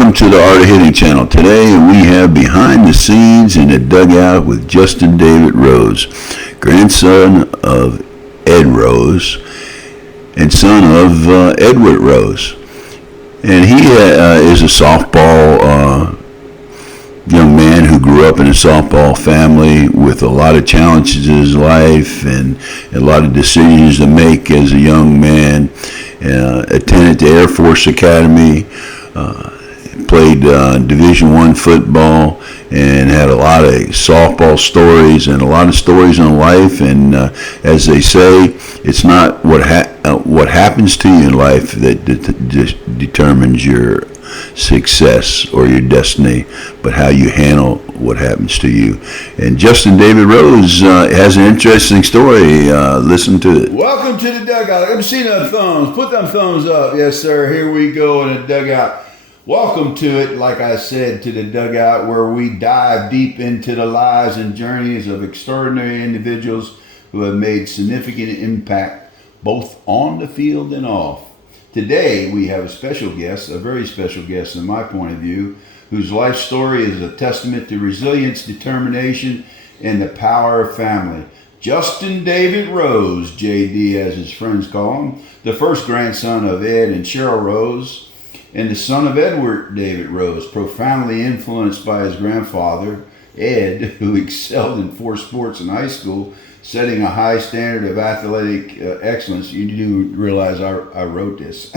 welcome to the Art of Hitting channel. Today we have behind the scenes in the dugout with Justin David Rose, grandson of Ed Rose and son of Edward Rose. And he is a softball young man who grew up in a softball family with a lot of challenges in his life and a lot of decisions to make as a young man. Attended the Air Force Academy, played Division I football, and had a lot of softball stories and a lot of stories on life. And as they say, it's not what happens to you in life that determines your success or your destiny, but how you handle what happens to you. And Justin David Rose has an interesting story. Listen to it. Welcome to the dugout. Let me see them thumbs. Put them thumbs up. Yes, sir. Here we go in the dugout. Welcome to it, like I said, to the dugout, where we dive deep into the lives and journeys of extraordinary individuals who have made significant impact both on the field and off. Today, we have a special guest, a very special guest in my point of view, whose life story is a testament to resilience, determination, and the power of family. Justin David Rose, JD as his friends call him, the first grandson of Ed and Cheryl Rose, and the son of Edward David Rose, profoundly influenced by his grandfather, Ed, who excelled in 4 sports in high school, setting a high standard of athletic excellence. You do realize I wrote this.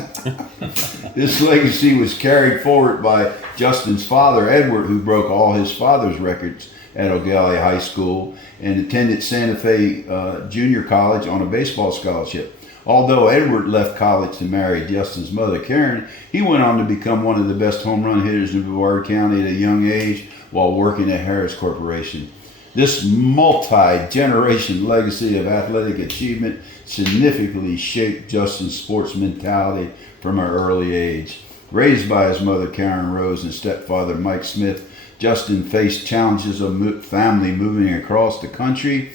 This legacy was carried forward by Justin's father, Edward, who broke all his father's records at O'Galley High School and attended Santa Fe Junior College on a baseball scholarship. Although Edward left college to marry Justin's mother, Karen, he went on to become one of the best home run hitters in Brevard County at a young age while working at Harris Corporation. This multi-generation legacy of athletic achievement significantly shaped Justin's sports mentality from an early age. Raised by his mother, Karen Rose, and stepfather, Mike Smith, Justin faced challenges of family moving across the country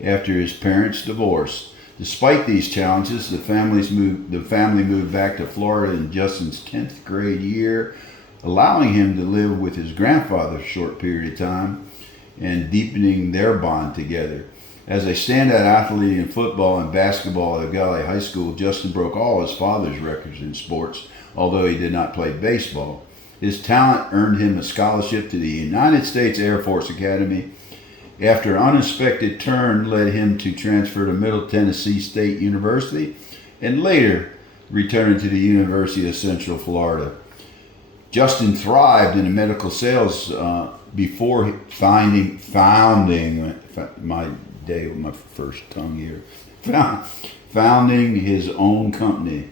after his parents' divorce. Despite these challenges, the family moved back to Florida in Justin's 10th grade year, allowing him to live with his grandfather a short period of time and deepening their bond together. As a standout athlete in football and basketball at O'Galley High School, Justin broke all his father's records in sports, although he did not play baseball. His talent earned him a scholarship to the United States Air Force Academy. After an unexpected turn led him to transfer to Middle Tennessee State University and later return to the University of Central Florida. Justin thrived in medical sales before founding his own company.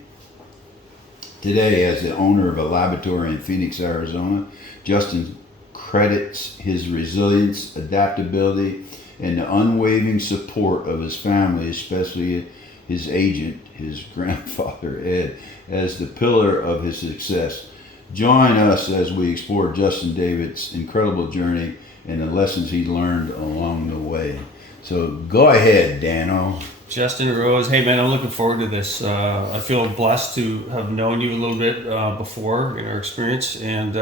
Today, as the owner of a laboratory in Phoenix, Arizona, Justin credits his resilience, adaptability, and the unwavering support of his family, especially his agent, his grandfather, Ed, as the pillar of his success. Join us as we explore Justin David's incredible journey and the lessons he learned along the way. So go ahead, Dano. Justin Rose, hey man, I'm looking forward to this. I feel blessed to have known you a little bit before in our experience, and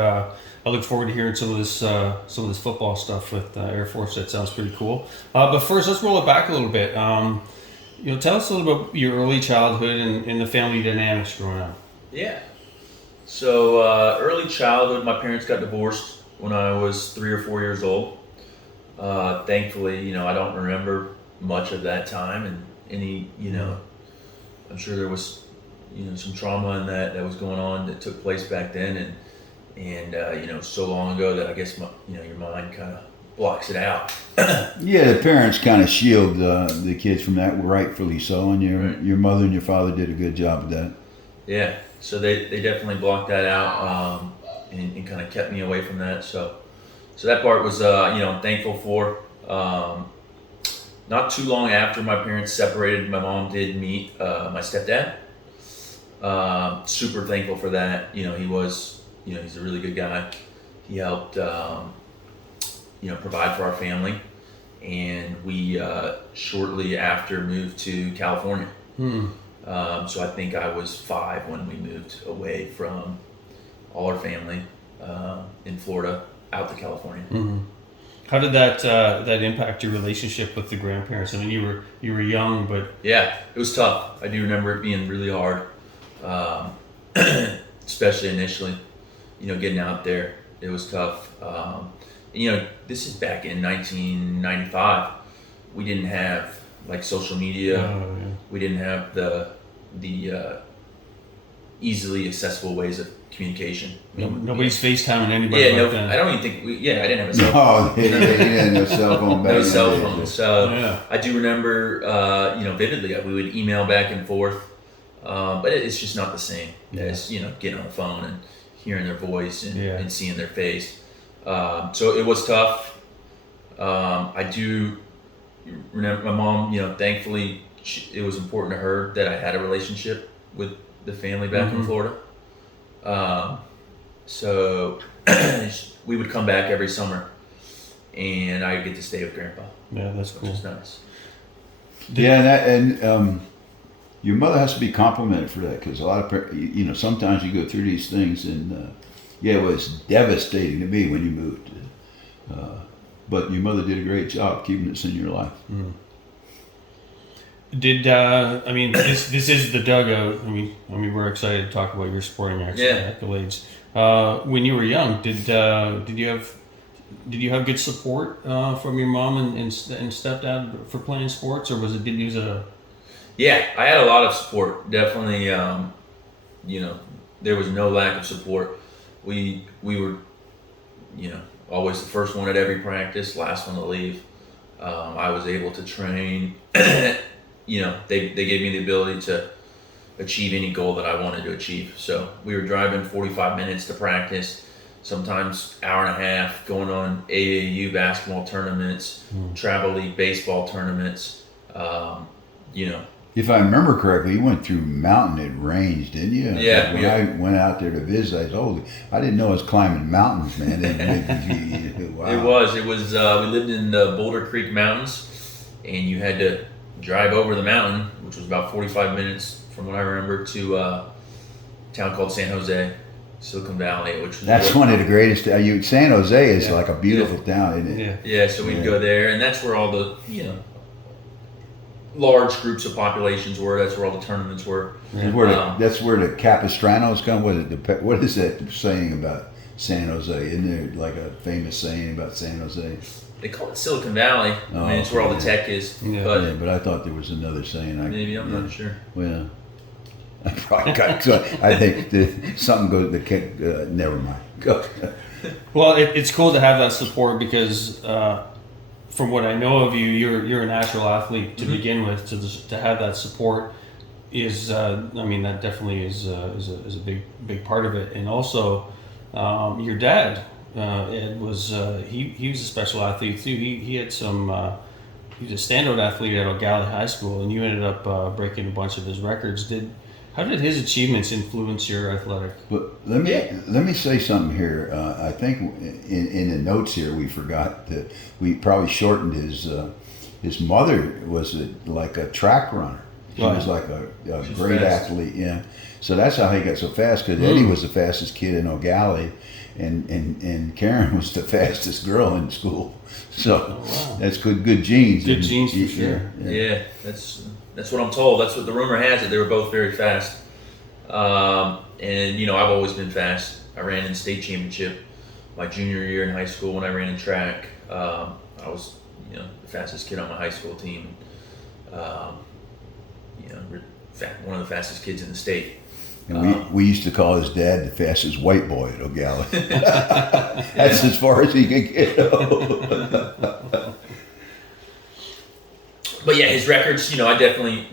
I look forward to hearing some of this football stuff with Air Force. That sounds pretty cool. But first, let's roll it back a little bit. Tell us a little bit about your early childhood and the family dynamics growing up. Yeah. So early childhood, my parents got divorced when I was 3 or 4 years old. Thankfully, I don't remember much of that time, and I'm sure there was, some trauma in that was going on that took place back then, and so long ago that I guess your mind kind of blocks it out. Yeah, the parents kind of shield the kids from that, rightfully so, and your mother and your father did a good job of that. Yeah, so they definitely blocked that out and kind of kept me away from that. So that part was I'm thankful for. Not too long after my parents separated, my mom did meet my stepdad. Super thankful for that. He was, he's a really good guy. He helped, provide for our family, and we shortly after moved to California. So I think I was 5 when we moved away from all our family. in Florida out to California. Mm-hmm. How did that impact your relationship with the grandparents? I mean, you were young, but Yeah, it was tough. I do remember it being really hard, especially initially. Getting out there, it was tough. This is back in 1995. We didn't have like social media. yeah. We didn't have the easily accessible ways of communication. Nobody's FaceTiming anybody. Yeah, back then. I don't even think I didn't have a cell phone. No, yeah, no cell phone back No in the cell day. phone. So Yeah. I do remember, vividly. We would email back and forth, but it's just not the same as getting on the phone and hearing their voice and seeing their face. So it was tough. I do remember my mom. Thankfully, it was important to her that I had a relationship with the family back in Florida. So we would come back every summer, and I would get to stay with Grandpa. Yeah, that's cool. Which is nice. Yeah, and your mother has to be complimented for that, because a lot of sometimes you go through these things, and it was devastating to me when you moved, but your mother did a great job keeping this in your life. Mm. This is the dugout. I mean, we're excited to talk about your sporting accolades. When you were young, did you have good support from your mom and stepdad for playing sports, or was it Yeah, I had a lot of support. Definitely, there was no lack of support. We were, always the first one at every practice, last one to leave. I was able to train. They gave me the ability to achieve any goal that I wanted to achieve. So we were driving 45 minutes to practice, sometimes hour and a half, going on AAU basketball tournaments, travel league baseball tournaments. If I remember correctly, you went through mountain and range, didn't you? Yeah. When I went out there to visit, I said, "Holy, I didn't know I was climbing mountains, man." Wow. It was. We lived in the Boulder Creek Mountains, and you had to drive over the mountain, which was about 45 minutes from what I remember, to a town called San Jose, Silicon Valley, which was That's one of the greatest. San Jose is like a beautiful town, isn't it? Yeah. So we'd go there, and that's where all the large groups of populations were. That's where all the tournaments were. That's where the Capistranos come. What is that saying about San Jose? Isn't there like a famous saying about San Jose? They call it Silicon Valley. It's where all the tech is. Yeah. But I thought there was another saying. Maybe, I'm not sure. Well, I probably got. So I think something goes. Never mind. Go. Well, it's cool to have that support because, from what I know of you, you're a natural athlete to begin with. To have that support is, that definitely is a big part of it. And also, your dad, Ed, was he was a special athlete too. He had some. He was a standout athlete at O'Galley High School, and you ended up breaking a bunch of his records. How did his achievements influence your athletic? But let me say something here. I think in the notes here we forgot that we probably shortened his mother was like a track runner. She was like a great athlete. Yeah. So that's how he got so fast, because Eddie was the fastest kid in O'Galley, and Karen was the fastest girl in school. So that's good genes. Good genes for sure. Yeah, that's what I'm told. That's what the rumor has it. They were both very fast. And I've always been fast. I ran in state championship my junior year in high school when I ran in track. I was, the fastest kid on my high school team. One of the fastest kids in the state. And we used to call his dad the fastest white boy at O'Galley. That's as far as he could get. But yeah, his records, I definitely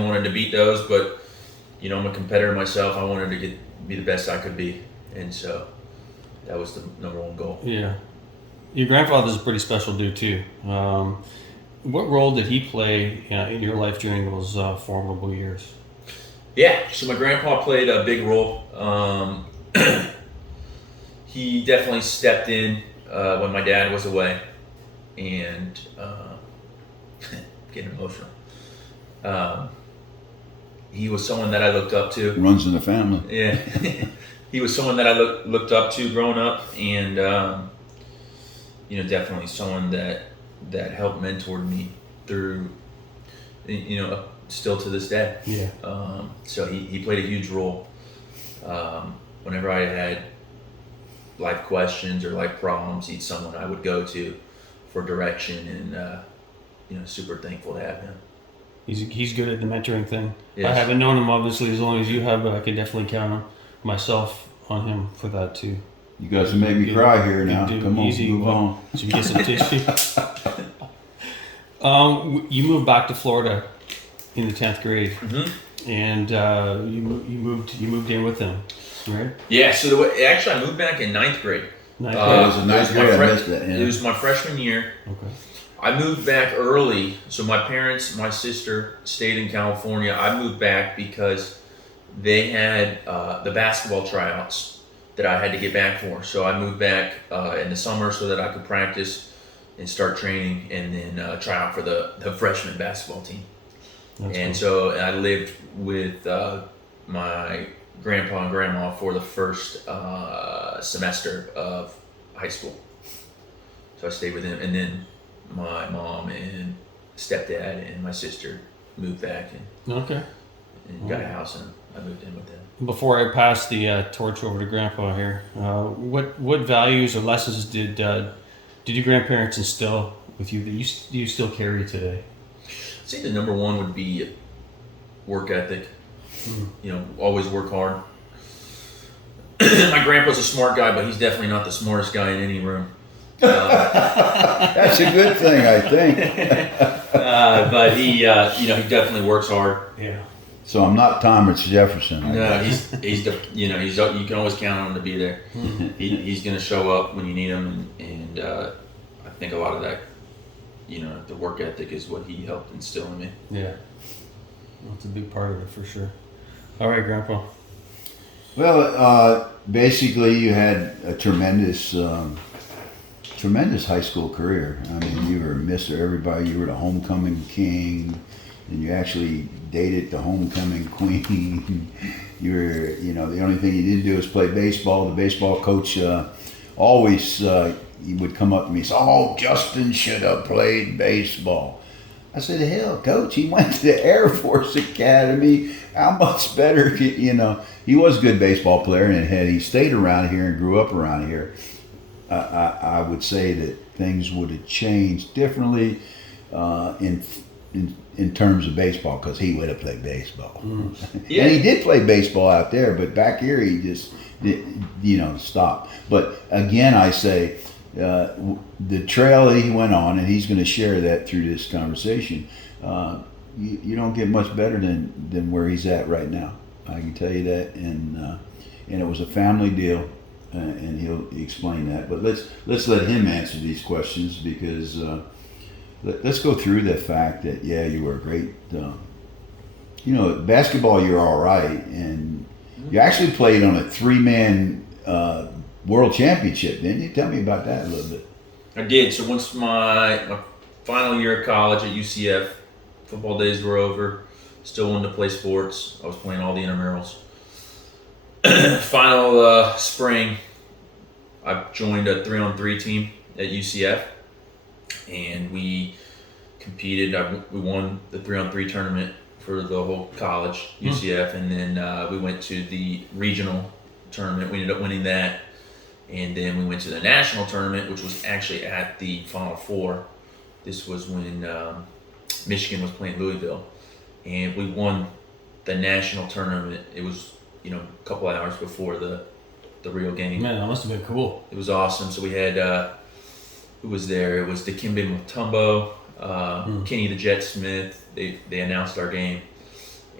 wanted to beat those, but I'm a competitor myself. I wanted to be the best I could be, and so that was the number one goal. Yeah, your grandfather's a pretty special dude too. What role did he play in your life during those formidable years? Yeah, so my grandpa played a big role. He definitely stepped in when my dad was away, and getting emotional. He was someone that I looked up to. Runs in the family. Yeah. he was someone that I looked up to growing up, and definitely someone that helped mentor me through, still to this day. Yeah. So he played a huge role. Whenever I had life questions or life problems, he's someone I would go to for direction, and super thankful to have him. He's good at the mentoring thing. Yes. I haven't known him obviously as long as you have, but I can definitely count on myself on him for that too. You guys will make me cry here now. do Come on, easy, move on. So you get some tissue. You moved back to Florida in the 10th grade, Mm-hmm. and you moved in with him, right? Yeah. So actually, I moved back in 9th grade. Ninth It grade. was a nice grade. I missed that. It Yeah. was my freshman year. Okay. I moved back early, so my parents, my sister stayed in California. I moved back because they had the basketball tryouts that I had to get back for. So I moved back in the summer so that I could practice and start training, and then try out for the freshman basketball team. That's And cool. so I lived with my grandpa and grandma for the first semester of high school. So I stayed with them, and then my mom and stepdad and my sister moved back Okay. and got a house, and I moved in with them. Before I pass the torch over to Grandpa here, what values or lessons did your grandparents instill with you that you still carry today? I'd say the number one would be work ethic. Always work hard. My grandpa's a smart guy, but he's definitely not the smartest guy in any room. That's a good thing, I think. But he definitely works hard. Yeah. So I'm not Thomas Jefferson. I No, guess. he's you can always count on him to be there. He's going to show up when you need him, and I think a lot of that, the work ethic is what he helped instill in me. Yeah. That's a big part of it for sure. All right, Grandpa. Well, basically, you had a tremendous high school career. I mean, you were Mr. Everybody. You were the homecoming king, and you actually dated the homecoming queen. You were, the only thing you didn't do was play baseball. The baseball coach always he would come up to me and say, "Oh, Justin should have played baseball." I said, "Hell, coach, he went to the Air Force Academy. How much better, He was a good baseball player, and had he stayed around here and grew up around here, I would say that things would have changed differently in terms of baseball, because he would have played baseball. Yeah. And he did play baseball out there, but back here he just, stopped. But again, I say, the trail that he went on, and he's going to share that through this conversation, you don't get much better than where he's at right now. I can tell you that, and it was a family deal, and he'll explain that. But let's let him answer these questions, because let's go through the fact that you were a great. Basketball you're all right, and you actually played on a 3-man world championship, didn't you? Tell me about that a little bit. I did. So once my final year of college at UCF, football days were over. Still wanted to play sports. I was playing all the intramurals. Final spring, I joined a 3-on-3 team at UCF, and we competed. We won the 3-on-3 tournament for the whole college, UCF, and then we went to the regional tournament. We ended up winning that, and then we went to the national tournament, which was actually at the Final Four. This was when Michigan was playing Louisville, and we won the national tournament. It was a couple hours before the real game. Man, that must have been cool. It was awesome. So we had who was there? It was Dikembe Mutombo, Kenny the Jet Smith. They announced our game.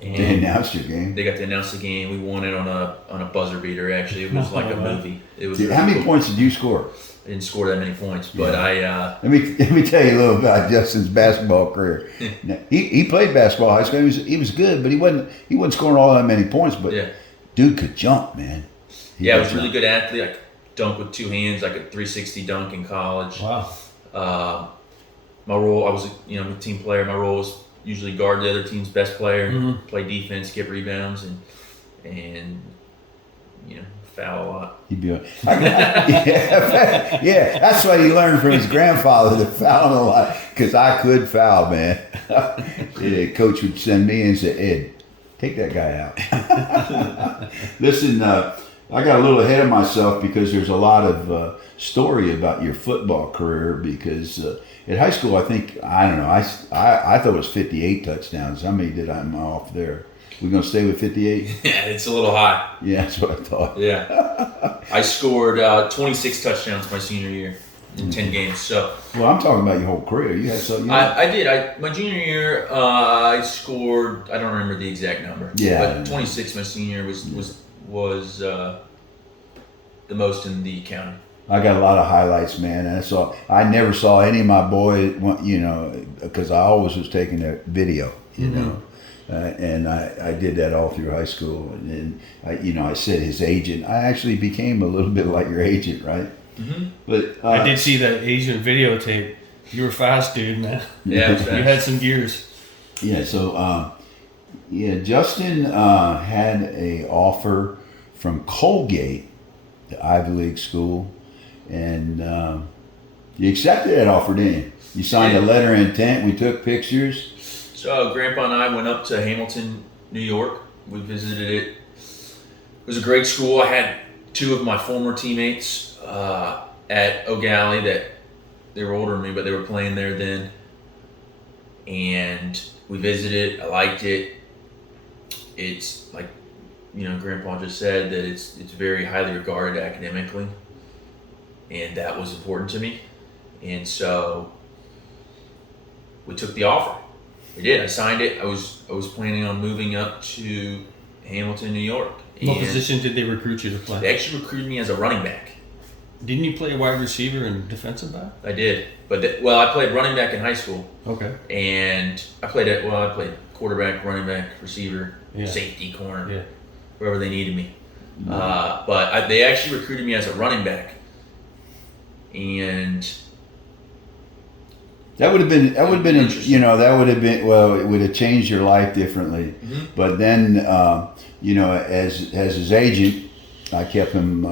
And They announced your game. they got to announce the game. We won it on a buzzer beater. Actually, it was like a movie. It was How many points did you score? I didn't score that many points, but Let me tell you a little about Justin's basketball career. Now, he played basketball high school. He was good, but he wasn't scoring all that many points. But dude could jump, man. I was a really good athlete. I could dunk with 2 hands. I could 360 dunk in college. Wow. My role, I was a team player. My role was usually guard the other team's best player, play defense, get rebounds, and foul a lot. He'd be yeah, that's what he learned from his grandfather, to foul a lot, because I could foul, man. Yeah, Coach would send me and say, Ed, take that guy out. Listen, I got a little ahead of myself because there's a lot of story about your football career, because at high school, I think, I don't know, I thought it was 58 touchdowns. How many did I am off there? We're going to stay with 58? Yeah, it's a little high. Yeah, that's what I thought. Yeah. I scored 26 touchdowns my senior year in 10 games. So. Well, I'm talking about your whole career. You had something. I did. My junior year, I scored, I don't remember the exact number. Yeah. But 26 my senior year was the most in the county. I got a lot of highlights, man. And I never saw any of my boys, because I always was taking a video, you know. And I did that all through high school. And I said his agent. I actually became a little bit like your agent, right? Mm-hmm. But I did see that Asian videotape. You were fast, dude, man. Yeah, you had some gears. Yeah. So Justin had a offer from Colgate, the Ivy League school, and you accepted that offer, didn't you? You signed a letter of intent. We took pictures. So Grandpa and I went up to Hamilton, New York. We visited it. It was a great school. I had two of my former teammates at O'Galley that they were older than me, but they were playing there then. And we visited. I liked it. It's like, Grandpa just said that it's very highly regarded academically, and that was important to me. And so we took the offer. We did. I signed it. I was planning on moving up to Hamilton, New York. What position did they recruit you to play? They actually recruited me as a running back. Didn't you play wide receiver and defensive back? I did, but I played running back in high school. Okay. And I played quarterback, running back, receiver, safety, corner, wherever they needed me. Mm-hmm. But they actually recruited me as a running back, and That would have been it would have changed your life differently. Mm-hmm. But then, as his agent, I kept him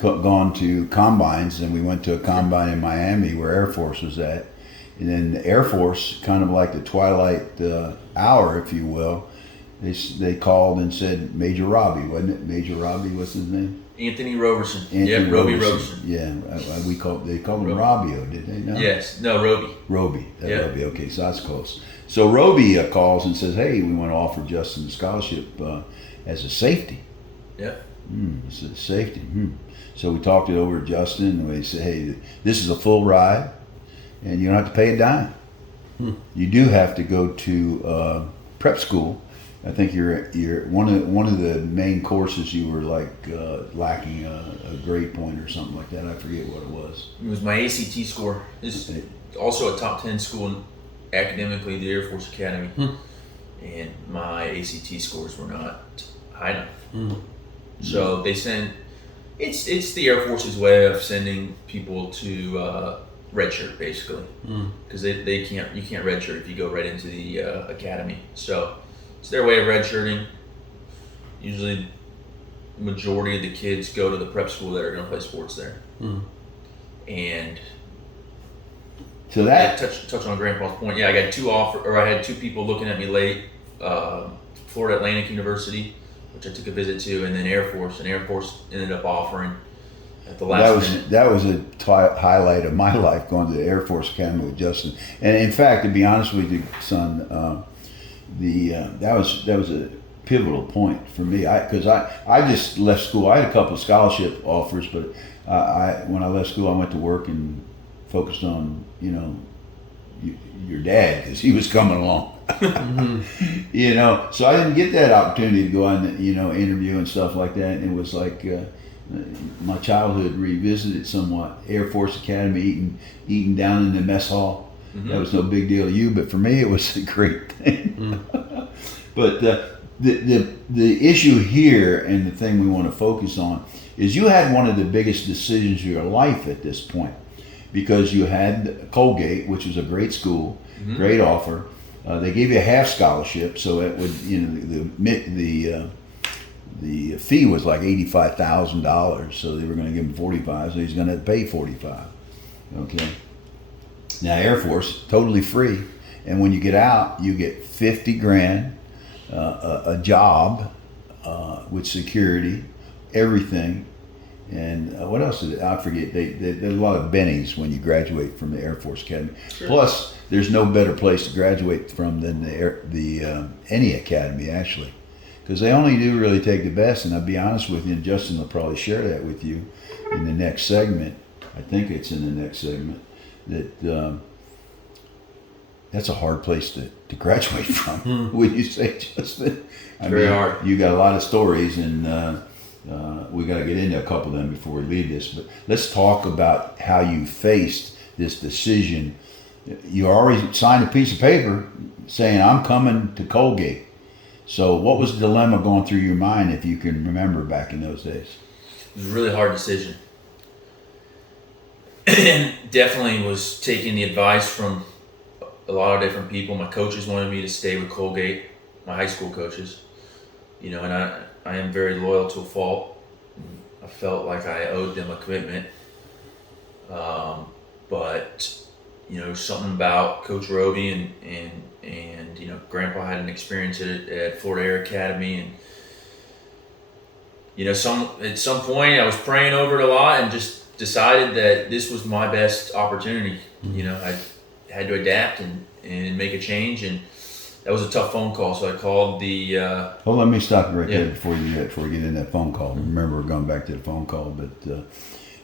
gone to combines, and we went to a combine in Miami where Air Force was at. And then the Air Force, kind of like the twilight hour, if you will, they called and said Major Robbie, wasn't it? Major Robbie, what's his name? Anthony Roberson. Roby Roberson. Yeah, they called him Robbio, did they? No? Yes, no, Roby. Roby. Okay, so that's close. So Roby calls and says, "Hey, we want to offer Justin a scholarship as a safety." Yeah. It's a safety. So we talked it over to Justin, and we said, "Hey, this is a full ride, and you don't have to pay a dime. You do have to go to prep school. I think you're one of the main courses you were lacking a grade point or something like that. I forget what it was. It was my ACT score. It's also a top 10 school academically, the Air Force Academy, and my ACT scores were not high enough. So they send. It's the Air Force's way of sending people to redshirt, basically, because you can't redshirt if you go right into the academy. So it's their way of redshirting. Usually, the majority of the kids go to the prep school that are going to play sports there. And so that touch on Grandpa's point. Yeah, I had two people looking at me late. Florida Atlantic University, which I took a visit to, and then Air Force. And Air Force ended up offering at the last minute. That was a highlight of my life, going to the Air Force Academy with Justin. And in fact, to be honest with you, son, that was a pivotal point for me. Because I just left school. I had a couple of scholarship offers, but when I left school, I went to work and focused on your dad, because he was coming along. So I didn't get that opportunity to go on interview and stuff like that. And it was like my childhood revisited somewhat. Air Force Academy, eating down in the mess hall. That was no big deal to you, but for me it was a great thing. But the issue here, and the thing we want to focus on, is you had one of the biggest decisions of your life at this point, because you had Colgate, which was a great school, great offer. They gave you a half scholarship, so it would, the the fee was like $85,000, so they were going to give him 45, so he's going to pay 45. Okay. Now Air Force totally free, and when you get out, you get 50 grand, a job with security, everything. And what else is it? I forget. There's a lot of bennies when you graduate from the Air Force Academy. Sure. Plus, there's no better place to graduate from than any academy, actually, because they only do really take the best. And I'll be honest with you, and Justin will probably share that with you in the next segment. I think it's in the next segment that that's a hard place to graduate from. Would you say, Justin? Very hard. You got a lot of stories, and we got to get into a couple of them before we leave this. But let's talk about how you faced this decision. You already signed a piece of paper saying, I'm coming to Colgate. So what was the dilemma going through your mind, if you can remember, back in those days? It was a really hard decision. And definitely was taking the advice from a lot of different people. My coaches wanted me to stay with Colgate, my high school coaches. And I am very loyal to a fault. I felt like I owed them a commitment. But something about Coach Roby and Grandpa had an experience at Florida Air Academy, and at some point I was praying over it a lot and just decided that this was my best opportunity. I had to adapt and make a change, and that was a tough phone call. So I called the. Well, let me stop you right there before we get in that phone call. Remember, we're going back to the phone call, but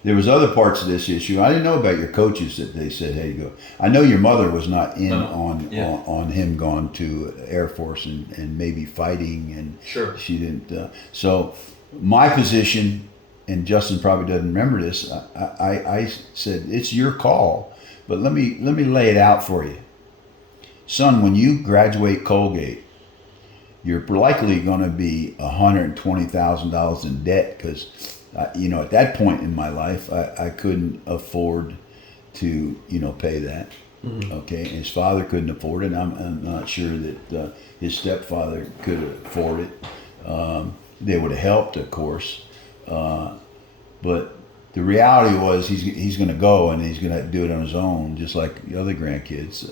there was other parts of this issue. I didn't know about your coaches that they said, "Hey, go." I know your mother was not in on him going to Air Force and maybe fighting, and Sure. she didn't. So my position, and Justin probably doesn't remember this. I said it's your call, but let me lay it out for you. Son, when you graduate Colgate, you're likely going to be $120,000 in debt because, at that point in my life, I couldn't afford to, pay that. Mm-hmm. Okay, and his father couldn't afford it. I'm not sure that his stepfather could afford it. They would have helped, of course, but the reality was he's going to go and he's going to do it on his own, just like the other grandkids.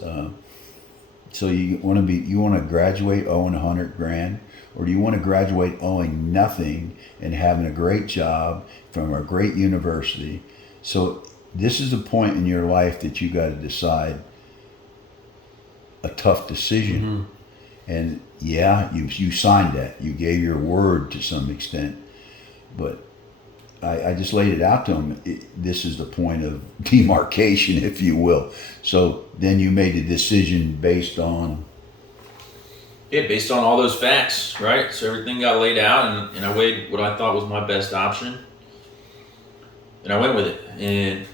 So you want to graduate owing 100 grand, or do you want to graduate owing nothing and having a great job from a great university? So this is the point in your life that you got to decide a tough decision. Mm-hmm. And yeah, you signed that. You gave your word to some extent, but I just laid it out to him. This is the point of demarcation, if you will. So then you made a decision based on... Yeah, based on all those facts, right? So everything got laid out, and I weighed what I thought was my best option, and I went with it. And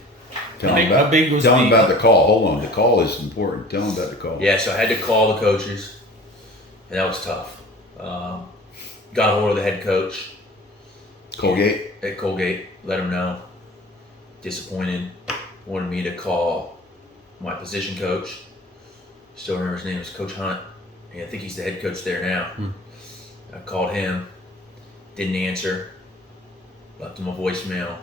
tell him about the call. Hold on, the call is important. Tell him about the call. Yeah, so I had to call the coaches, and that was tough. Got a hold of the head coach. Colgate? At Colgate, let him know. Disappointed. Wanted me to call my position coach. Still remember his name was Coach Hunt. I think he's the head coach there now. I called him. Didn't answer. Left him a voicemail.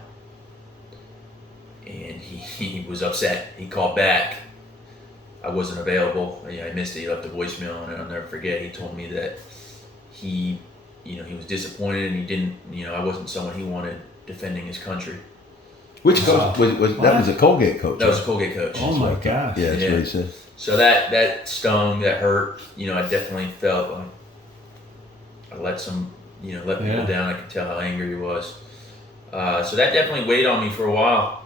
And he was upset. He called back. I wasn't available. I missed it. He left a voicemail, and I'll never forget. He told me that he was disappointed, and he didn't, I wasn't someone he wanted defending his country. Which coach? That was a Colgate coach. That was a Colgate coach. Oh my gosh. Yeah, that's what he said. So that stung, that hurt. I definitely felt like I let people down. I could tell how angry he was. So that definitely weighed on me for a while.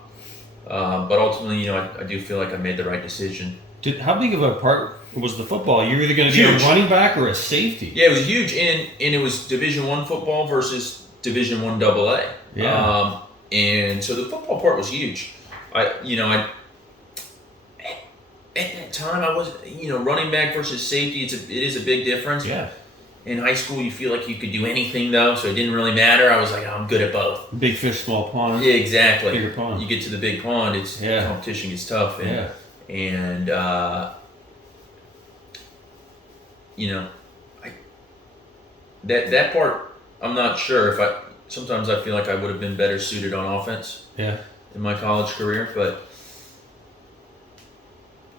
But ultimately, I do feel like I made the right decision. How big of a part was the football? You're either going to be a running back or a safety. Yeah, it was huge, and it was Division I football versus Division I AA. Yeah. And so the football part was huge. At that time I was, running back versus safety. It is a big difference. Yeah. In high school, you feel like you could do anything though, so it didn't really matter. I was like, I'm good at both. Big fish, small pond. Yeah, exactly. Bigger pond. You get to the big pond, competition gets tough. And that part I'm not sure if sometimes I feel like I would have been better suited on offense Yeah. in my college career, but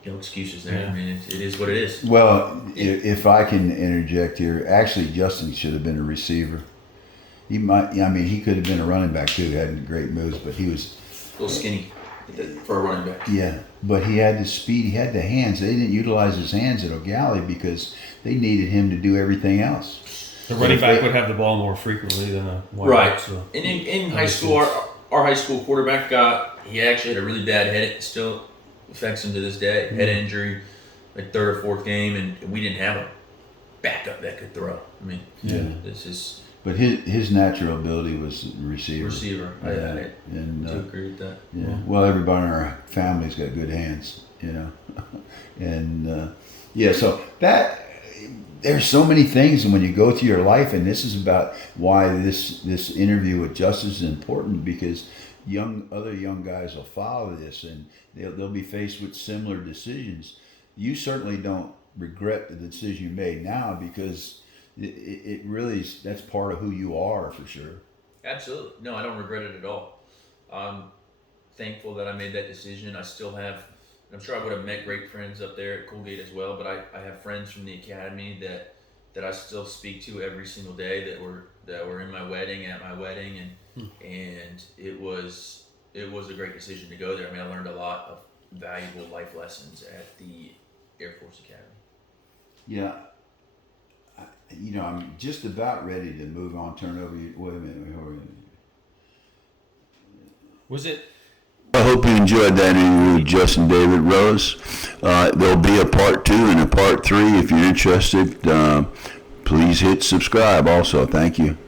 no excuses there. Yeah. I mean, it is what it is. Well, if I can interject here, actually Justin should have been a receiver. He might. I mean, he could have been a running back too. He had great moves, but he was A little skinny for a running back. yeah. But he had the speed. He had the hands. They didn't utilize his hands at O'Galley because they needed him to do everything else. The running back would have the ball more frequently than a wide Right. back, so. And in high school, our high school quarterback he actually had a really bad head. It still affects him to this day. Head injury, like third or fourth game, and we didn't have a backup that could throw. I mean, this is. But his natural ability was receiver. Receiver. Yeah. I And do agree with that. yeah. Well, everybody in our family's got good hands, you know, and yeah. So that there's so many things, and when you go through your life, and this is about why this interview with Justice is important, because other young guys will follow this, and they'll be faced with similar decisions. You certainly don't regret the decision you made now, because it really is, that's part of who you are for sure. Absolutely. No, I don't regret it at all. I'm thankful that I made that decision. I still have, I'm sure I would have met great friends up there at Colgate as well, but I have friends from the academy that I still speak to every single day that were in my wedding, at my wedding, and it was a great decision to go there. I mean, I learned a lot of valuable life lessons at the Air Force Academy. Yeah. I'm just about ready to move on. Turn over. Wait a minute. Was it? I hope you enjoyed that interview with Justin David Rose. There'll be a part 2 and a part 3. If you're interested, please hit subscribe also. Thank you.